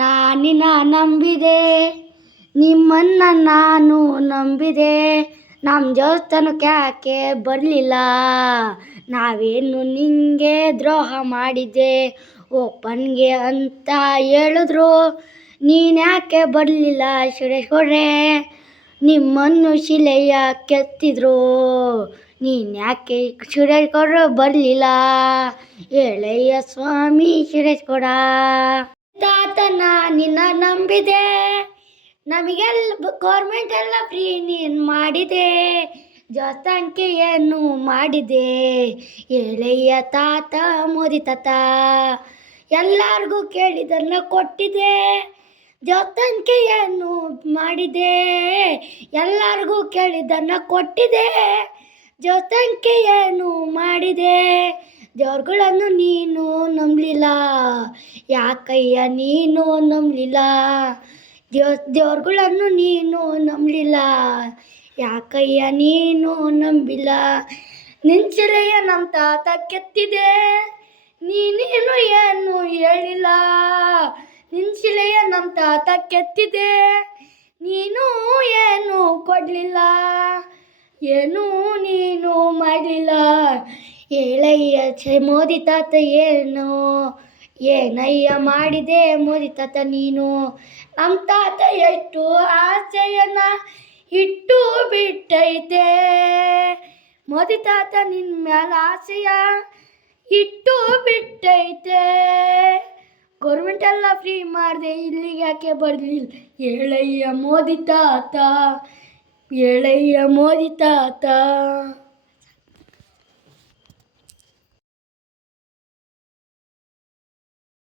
ನಾನಿನ ನಂಬಿದೆ, ನಿಮ್ಮನ್ನ ನಾನು ನಂಬಿದೆ. ನಮ್ಮ ದೇವಸ್ಥಾನಕ್ಕೆ ಯಾಕೆ ಬರಲಿಲ್ಲ, ನಾವೇನು ನಿಂಗೆ ದ್ರೋಹ ಮಾಡಿದ್ದೆ. ಓಪನ್ಗೆ ಅಂತ ಹೇಳಿದ್ರು, ನೀನ್ಯಾಕೆ ಬರಲಿಲ್ಲ ಸುರೇಶ್ ಗೌಡ್ರೆ. ನಿಮ್ಮನ್ನು ಶಿಲೆಯ ಕೆತ್ತಿದ್ರು, ನೀನ್ಯಾಕೆ ಸುರೇಶ್ ಗೌಡ್ರು ಬರಲಿಲ್ಲ. ಎಳೆಯ ಸ್ವಾಮಿ ಸುರೇಶ್ ಗೌಡ. ತಾತನ ನಿನ್ನ ನಂಬಿದೆ, ನಮಗೆಲ್ಲ ಗೌರ್ಮೆಂಟ್ ಎಲ್ಲ ಫ್ರೀ ನೀನು ಮಾಡಿದೆ. ಜನಸಂಖ್ಯೆಯನ್ನು ಮಾಡಿದೆ ಎಳೆಯ ತಾತ ಮೋದಿ ತಾತ. ಎಲ್ಲರಿಗೂ ಕೇಳಿದನ್ನ ಕೊಟ್ಟಿದೆ, ಜನಸಂಖ್ಯೆಯನ್ನು ಮಾಡಿದೆ. ಎಲ್ಲರಿಗೂ ಕೇಳಿದ್ದನ್ನು ಕೊಟ್ಟಿದೆ, ಜನಸಂಖ್ಯೆಯನ್ನು ಮಾಡಿದೆ. ದೇವ್ರುಗಳನ್ನು ನೀನು ನಂಬಲಿಲ್ಲ, ಯಾಕಯ್ಯ ನೀನು ನಂಬಲಿಲ್ಲ. ದೇವ್ರುಗಳನ್ನು ನೀನು ನಂಬಲಿಲ್ಲ, ಯಾಕಯ್ಯ ನೀನು ನಂಬಿಲ್ಲ. ನಿನ್ಸಿಲೆಯ ನಮ್ಮ ತಾತ ಕೆತ್ತಿದೆ, ನೀನೇನು ಏನು ಹೇಳಿಲ್ಲ. ನಿನ್ಸಿಲೆಯ ನಮ್ಮ ತಾತ ಕೆತ್ತಿದೆ, ನೀನು ಏನು ಕೊಡಲಿಲ್ಲ. ಏನೂ ನೀನು ಮಾಡಲಿಲ್ಲ. ಎಳೆಯ ಮೋದಿ ತಾತ ಏನಯ್ಯ ಮಾಡಿದೆ ಮೋದಿ ತಾತ ನೀನು. ನಮ್ಮ ತಾತ ಎಷ್ಟು ಆಸೆಯನ್ನ ಇಟ್ಟು ಬಿಟ್ಟೈತೆ. ಮೋದಿ ತಾತ ನಿನ್ನ ಮ್ಯಾಲ ಆಸೆಯ ಇಟ್ಟು ಬಿಟ್ಟೈತೆ. ಗೌರ್ಮೆಂಟ್ ಎಲ್ಲ ಫ್ರೀ ಮಾಡಿದೆ, ಇಲ್ಲಿಗೆ ಯಾಕೆ ಬರಲಿಲ್ಲ. ಎಳೆಯ ಮೋದಿ ತಾತ, ಎಳೆಯ ಮೋದಿ ತಾತ.